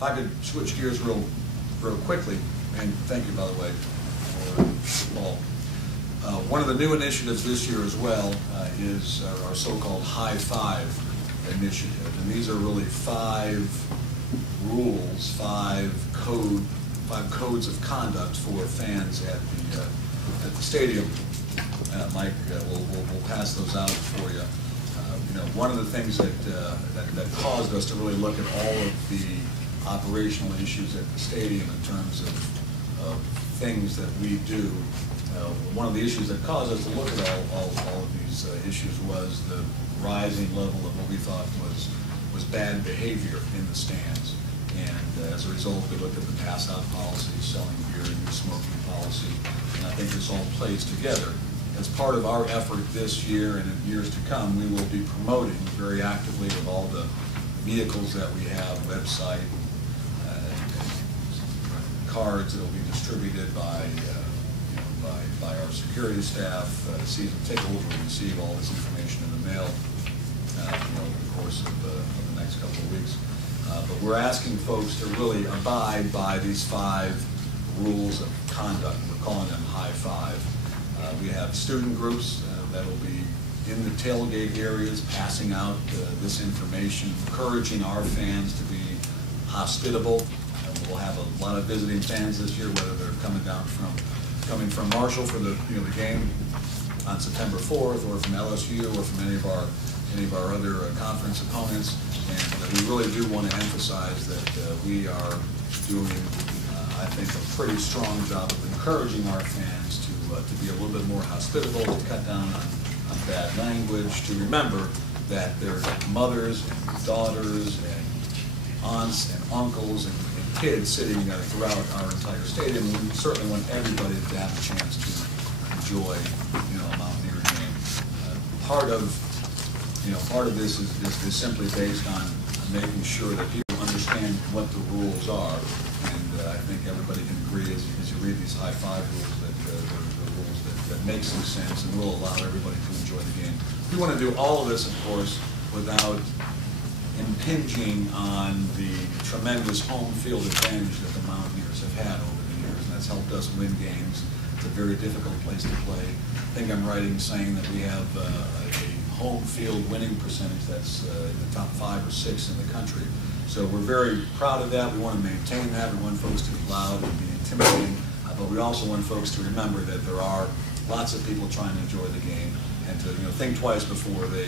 If I could switch gears real quickly, and thank you, by the way, Paul. One of the new initiatives this year as well is our so-called High Five initiative, and these are really 5 rules, 5 codes of conduct for fans at the stadium. Mike, we'll pass those out for you. You know, one of the things that caused us to really look at all of the operational issues at the stadium in terms of things that we do. One of the issues that caused us to look at all of these issues was the rising level of what we thought was bad behavior in the stands. And as a result, we looked at the pass-out policy, selling beer, and the smoking policy, and I think this all plays together. As part of our effort this year and in years to come, we will be promoting very actively with all the vehicles that we have, website, cards that will be distributed by our security staff, season ticket will receive all this information in the mail over the course of the next couple of weeks. But we're asking folks to really abide by these 5 rules of conduct. We're calling them High Five. We have student groups that will be in the tailgate areas passing out this information, encouraging our fans to be hospitable. We'll have a lot of visiting fans this year, whether they're coming from Marshall for the game on September 4th, or from LSU, or from any of our other conference opponents. And we really do want to emphasize that we are doing, I think, a pretty strong job of encouraging our fans to be a little bit more hospitable, to cut down on bad language, to remember that there's mothers and daughters and aunts and uncles and kids sitting throughout our entire stadium. And we certainly want everybody to have a chance to enjoy, a Mountaineer game. Part of this is simply based on making sure that people understand what the rules are, and I think everybody can agree as you read these High Five rules that they're rules that make some sense and will allow everybody to enjoy the game. We want to do all of this, of course, without impinging on the tremendous home field advantage that the Mountaineers have had over the years, and that's helped us win games. It's a very difficult place to play. I think I'm right in saying that we have a home field winning percentage that's in the top 5 or 6 in the country. So we're very proud of that. We want to maintain that. We want folks to be loud and be intimidating, but we also want folks to remember that there are lots of people trying to enjoy the game, and to think twice before they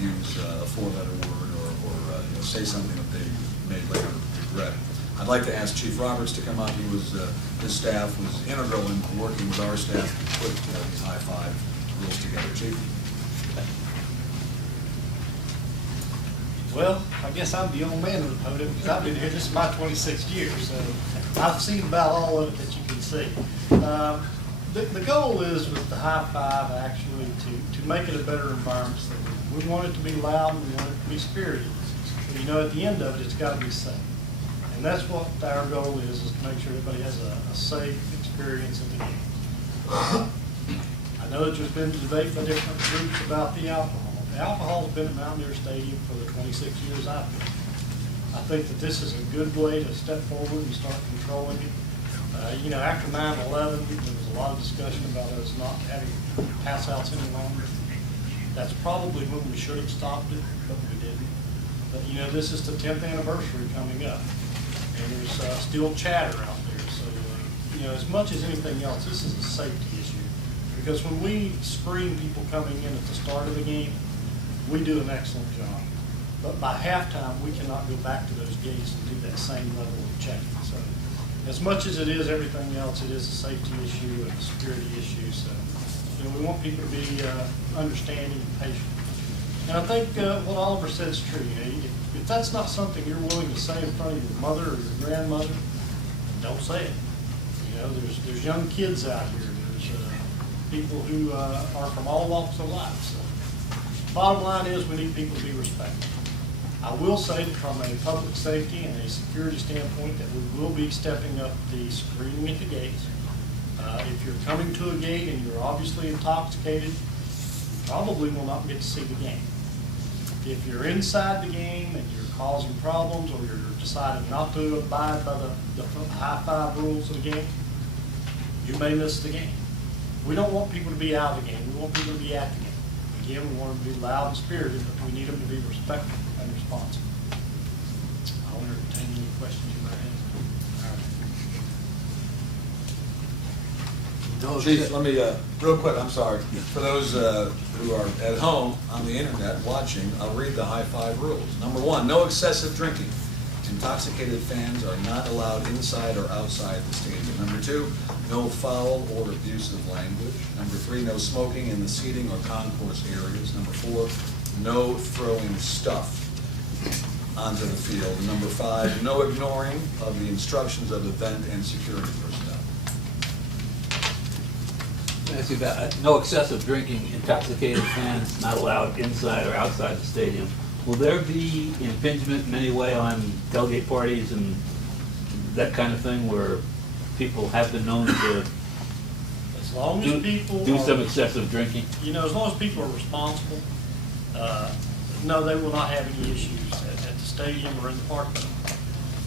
use a 4-letter word or say something that they may later regret. I'd like to ask Chief Roberts to come up. His staff was integral in working with our staff to put these High Five rules together. Chief? Well, I guess I'm the old man of the podium because I've been here. This is my 26th year, so I've seen about all of it that you can see. The goal is with the High Five actually to make it a better environment. So we want it to be loud and we want it to be spirited. But, at the end of it, it's got to be safe. And that's what our goal is to make sure everybody has a safe experience at the game. I know that there's been debate by different groups about the alcohol. The alcohol's been at Mountaineer Stadium for the 26 years I've been. I think that this is a good way to step forward and start controlling it. After 9/11, there was a lot of discussion about us not having pass-outs any longer. That's probably when we should have stopped it, but we didn't. But this is the 10th anniversary coming up, and there's still chatter out there. So, as much as anything else, this is a safety issue. Because when we screen people coming in at the start of the game, we do an excellent job. But by halftime, we cannot go back to those gates and do that same level of checking. So, as much as it is everything else, it is a safety issue and a security issue. So, we want people to be understanding and patient. And I think what Oliver said is true. If that's not something you're willing to say in front of your mother or your grandmother, don't say it. There's young kids out here. There's people who are from all walks of life. So, bottom line is we need people to be respectful. I will say that from a public safety and a security standpoint that we will be stepping up the screening at the gates. If you're coming to a gate and you're obviously intoxicated, you probably will not get to see the game. If you're inside the game and you're causing problems, or you're deciding not to abide by the high five rules of the game, you may miss the game. We don't want people to be out of the game. We want people to be at the game. Again, we want them to be loud and spirited, but we need them to be respectful and responsive. I'll entertain any questions you might have. All right. Chief, let me, real quick, I'm sorry. For those who are at home on the internet watching, I'll read the high five rules. Number 1, no excessive drinking. Intoxicated fans are not allowed inside or outside the stadium. Number 2, no foul or abusive language. Number 3, no smoking in the seating or concourse areas. Number 4, no throwing stuff onto the field. And number 5, no ignoring of the instructions of event and security personnel. Ask you about no excessive drinking, intoxicated fans not allowed inside or outside the stadium. Will there be impingement in any way on tailgate parties and that kind of thing where people have been known to As long as people do are, some excessive drinking? you know, as long as people are responsible, no, they will not have any issues at the stadium or in the parking lot.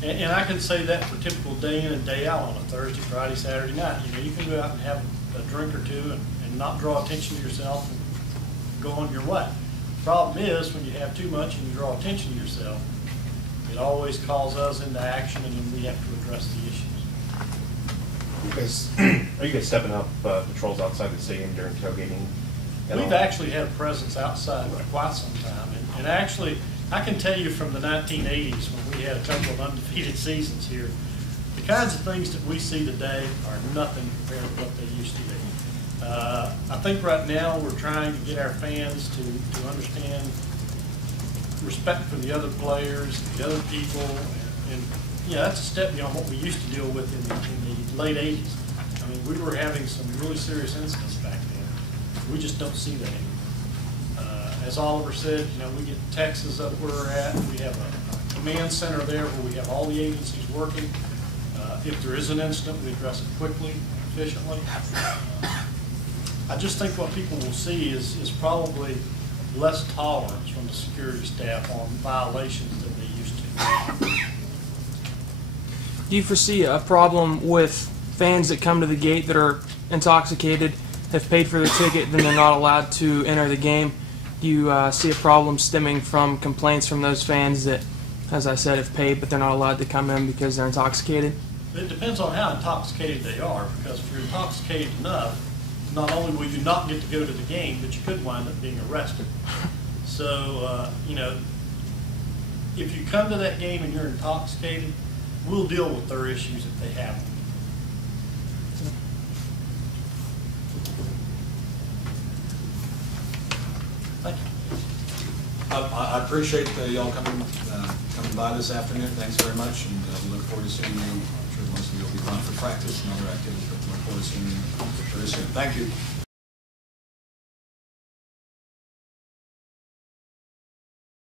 And I can say that for typical day in and day out on a Thursday, Friday, Saturday night. You know, you can go out and have a drink or two and not draw attention to yourself and go on your way. The problem is when you have too much and you draw attention to yourself, it always calls us into action, and then we have to address the issues. Are you guys stepping up patrols outside the stadium during tailgating? We've actually had a presence outside for quite some time, and actually, I can tell you from the 1980s when we had a couple of undefeated seasons here, the kinds of things that we see today are nothing compared to what they used to be. I think right now we're trying to get our fans to understand respect for the other players, the other people, and yeah, that's a step beyond what we used to deal with in the late 80s. I mean, we were having some really serious incidents back then. We just don't see that anymore. As Oliver said, you know, we get Texas up where we're at. We have a command center there where we have all the agencies working. If there is an incident, we address it quickly, efficiently. I just think what people will see is probably less tolerance from the security staff on violations than they used to. Do you foresee a problem with fans that come to the gate that are intoxicated, have paid for their ticket, then they're not allowed to enter the game? Do you see a problem stemming from complaints from those fans that, as I said, have paid but they're not allowed to come in because they're intoxicated? It depends on how intoxicated they are, because if you're intoxicated enough, not only will you not get to go to the game, but you could wind up being arrested. So, you know, if you come to that game and you're intoxicated, we'll deal with their issues if they have them. Thank you. I appreciate y'all coming by this afternoon. Thanks very much, and we look forward to seeing you. I'm sure most of you will be gone for practice and other activities, but we look forward to seeing you very soon. Thank you.